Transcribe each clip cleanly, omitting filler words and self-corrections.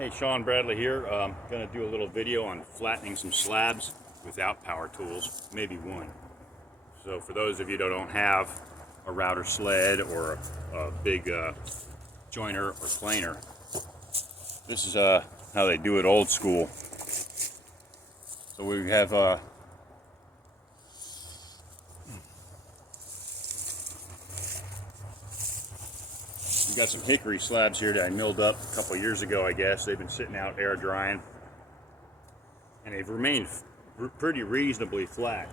Hey, Sean Bradley here. Going to do a little video on flattening some slabs without power tools, maybe one. So for those of you that don't have a router sled or a big joiner or planer, this is how they do it old school. So we have we got some hickory slabs here that I milled up a couple years ago, I guess. They've been sitting out air drying, and they've remained pretty reasonably flat.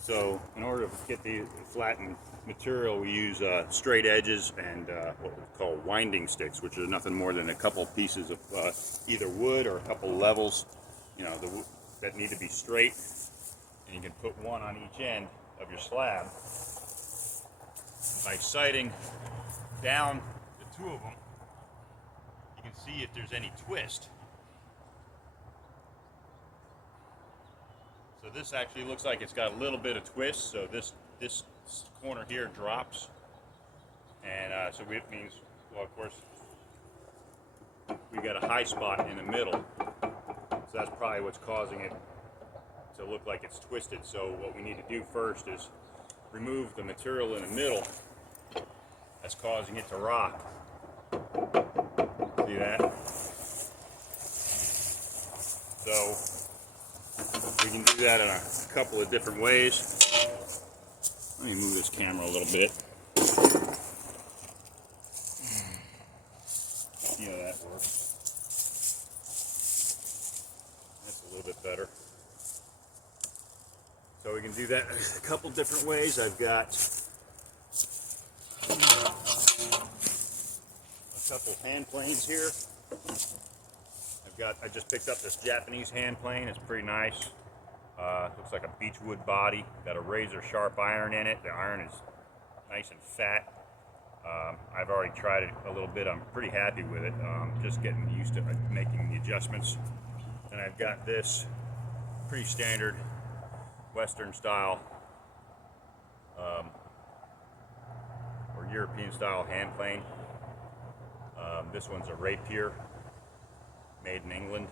So in order to get the flattened material, we use straight edges and what we call winding sticks, which are nothing more than a couple pieces of either wood or a couple levels, that need to be straight, and you can put one on each end of your slab. By sighting down the two of them, you can see if there's any twist. So this actually looks like it's got a little bit of twist, so this corner here drops, and so it means, well, of course, we got a high spot in the middle, so that's probably what's causing it to look like it's twisted. So what we need to do first is remove the material in the middle that's causing it to rock. See that? So we can do that in a couple of different ways. Let me move this camera a little bit. See how that works. That's a little bit better. So we can do that a couple different ways. I've got a couple hand planes here. I just picked up this Japanese hand plane. It's pretty nice. Looks like a beechwood body. Got a razor sharp iron in it. The iron is nice and fat. I've already tried it a little bit. I'm pretty happy with it. Just getting used to making the adjustments. And I've got this pretty standard Western style or European style hand plane. This one's a rapier, made in England,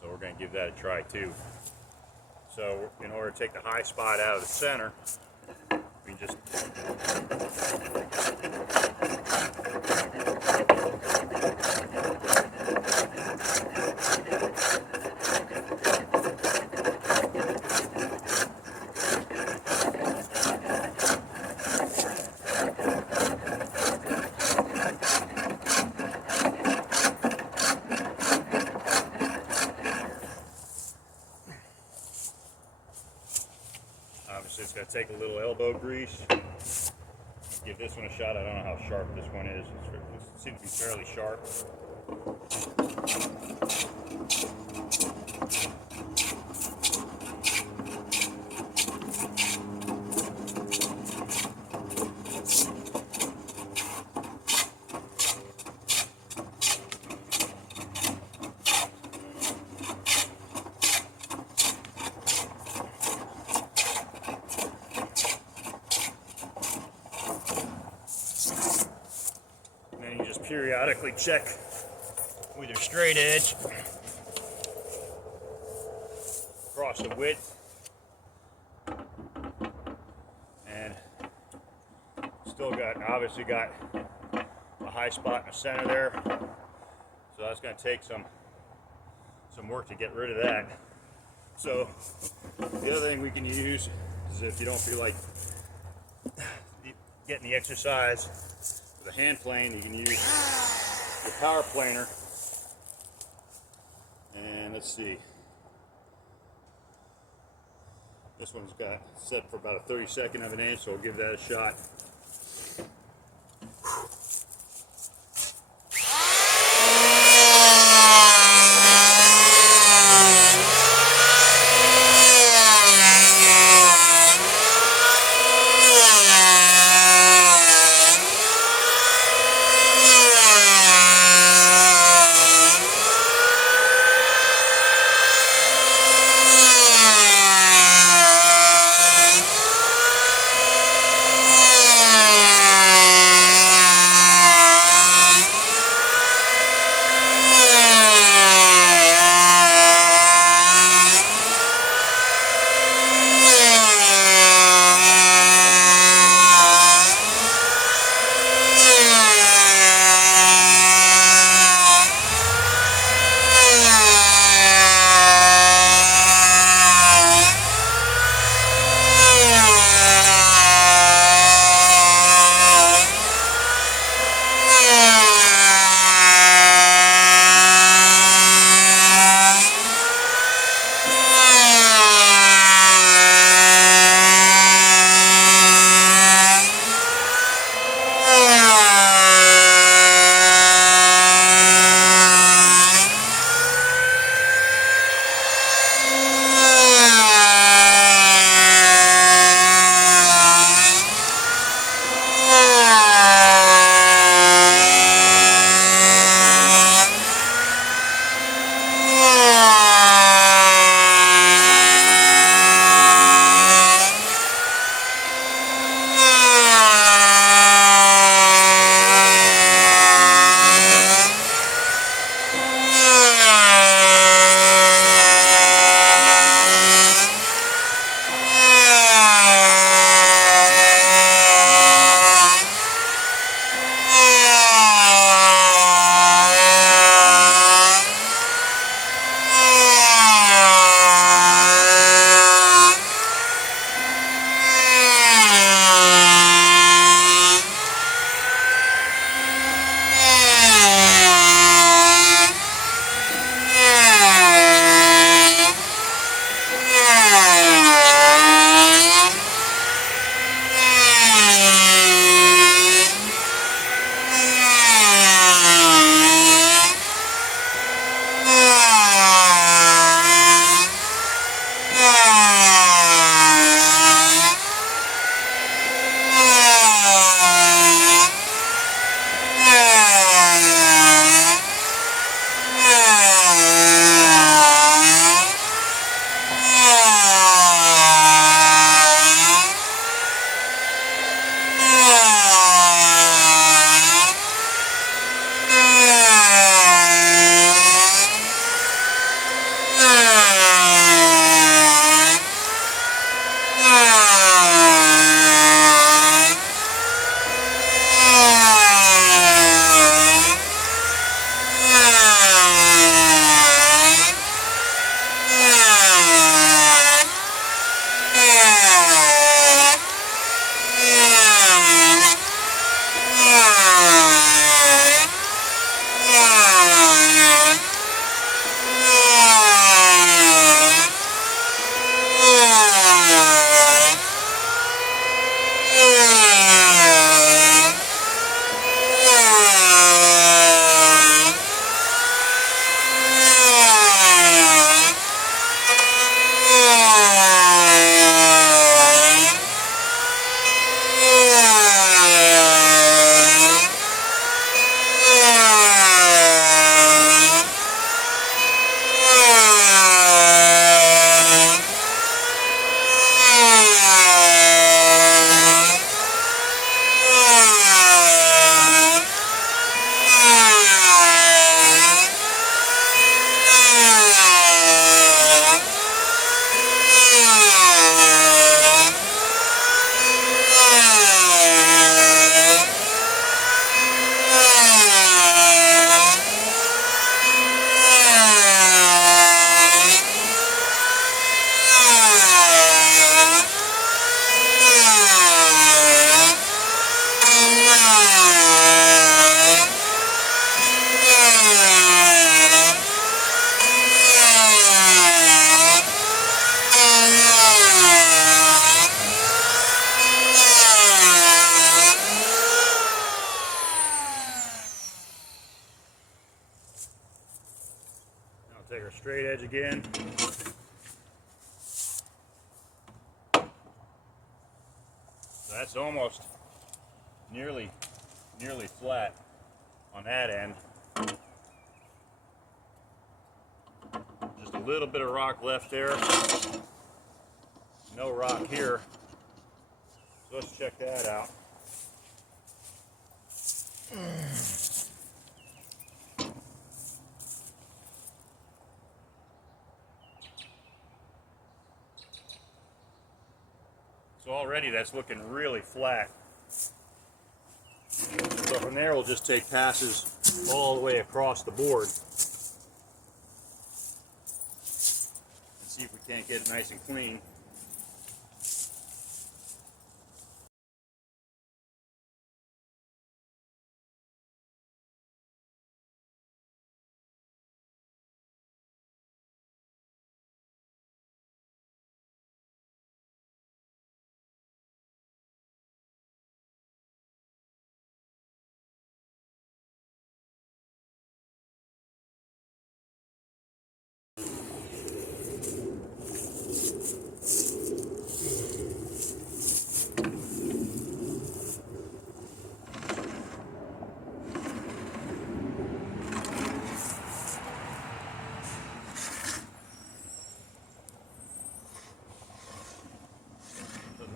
so we're going to give that a try too. So in order to take the high spot out of the center, we just obviously, it's going to take a little elbow grease. Give this one a shot. I don't know how sharp this one is. It seems to be fairly sharp. Periodically check with your straight edge across the width, and obviously got a high spot in the center there, so that's going to take some work to get rid of that. So the other thing we can use is, if you don't feel like getting the exercise with a hand plane, you can use your power planer. And let's see, this one's got set for about a 32nd of an inch, so we'll give that a shot. take our straight edge again. So that's almost nearly flat on that end. Just a little bit of rock left there. No rock here. So let's check that out. So already that's looking really flat. So from there we'll just take passes all the way across the board and see if we can't get it nice and clean.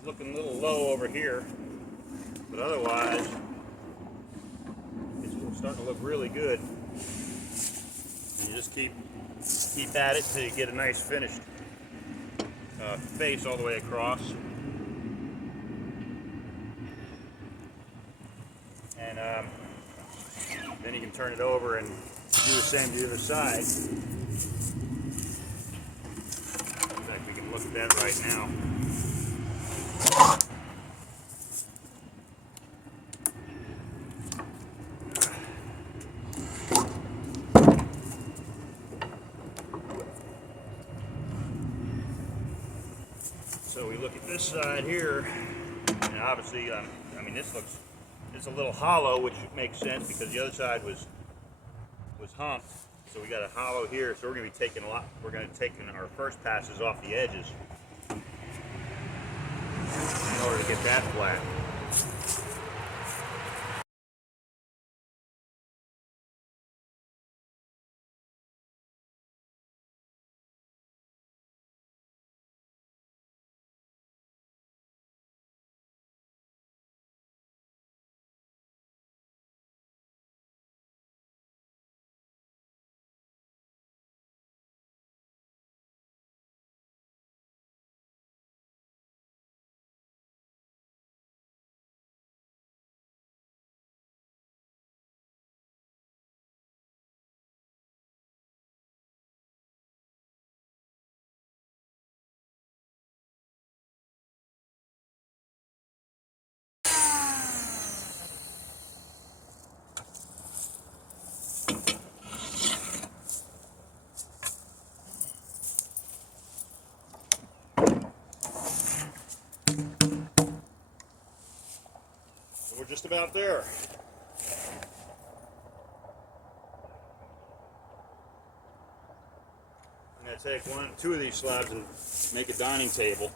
Looking a little low over here, but otherwise it's starting to look really good. And you just keep at it till you get a nice finished face all the way across. And then you can turn it over and do the same to the other side. In fact, we can look at that right now. So we look at this side here, and obviously, I mean, it's a little hollow, which makes sense because the other side was humped. So we got a hollow here. So we're going to be taking our first passes off the edges in order to get that flat. We're just about there. I'm going to take two of these slabs and make a dining table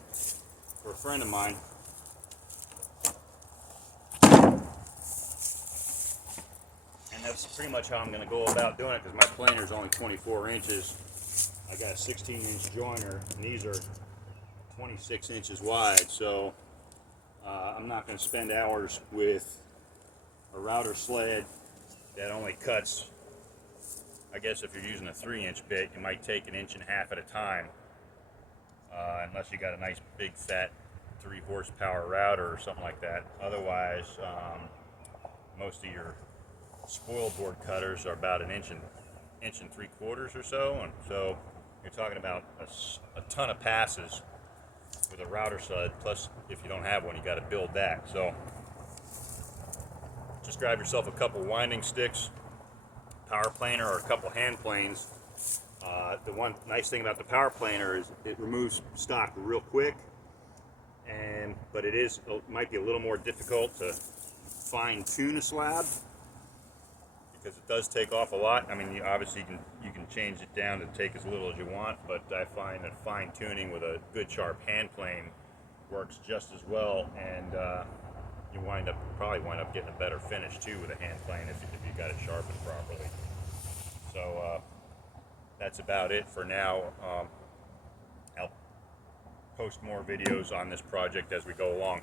for a friend of mine. And that's pretty much how I'm going to go about doing it because my planer is only 24 inches. I got a 16-inch joiner, and these are 26 inches wide, so I'm not going to spend hours with a router sled that only cuts, I guess if you're using a 3-inch bit, you might take 1.5 inches at a time, unless you got a nice big fat 3 horsepower router or something like that. Otherwise, most of your spoil board cutters are about 1 inch and 3/4 or so, and so you're talking about a ton of passes with a router sled, plus if you don't have one, you got to build that. So just grab yourself a couple winding sticks, power planer, or a couple hand planes. The one nice thing about the power planer is it removes stock real quick, but it might be a little more difficult to fine tune a slab. because it does take off a lot. I mean, obviously you can change it down to take as little as you want, but I find that fine tuning with a good sharp hand plane works just as well, and you probably wind up getting a better finish too with a hand plane if you got it sharpened properly. So that's about it for now. I'll post more videos on this project as we go along.